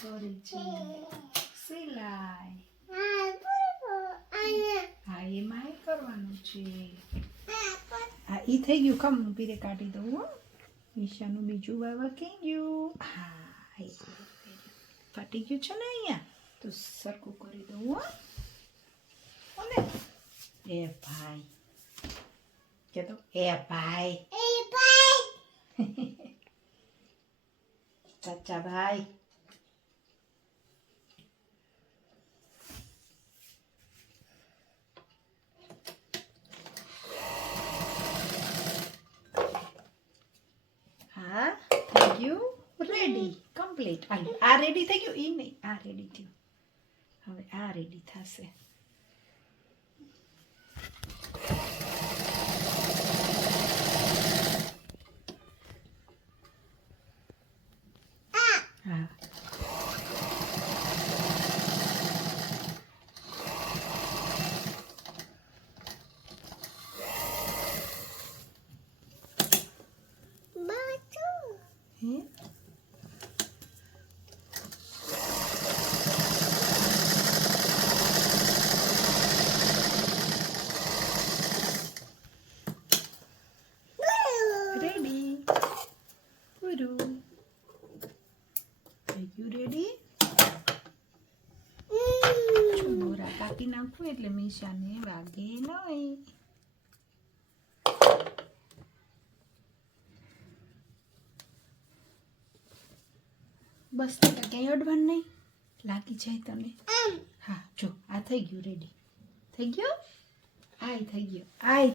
સિલાઈ કરે છે. સિલાઈ હા એમાં કરવાનું છે. હા ઈ થઈ ગયું. ખમ હું પીરે કાઢી દઉં હો. ઈશાનું બીજું વાવા થઈ ગયું. હા ફાટી ગયું છે ને અહીંયા તો સરખું કરી દઉં હો. અને એ ભાઈ કે તો એ ભાઈ ચાચા ભાઈ હા થઈ ગયું. Ready complete. આ રેડી થઈ ગયું. ઈ નહીં આ રેડી થયું. હવે આ રેડી થશે. હા હે રેડી પૂરું થઈ ગયું. રેડી બોરા કાપી નાખું એટલે મીશાને વાગે નહીં. બસ ક્યાંય અડવાનું નહીં. લાગી જાય તને. હા જો આ થઈ ગયું. રેડી થઈ ગયું. આ થઈ ગયું. આ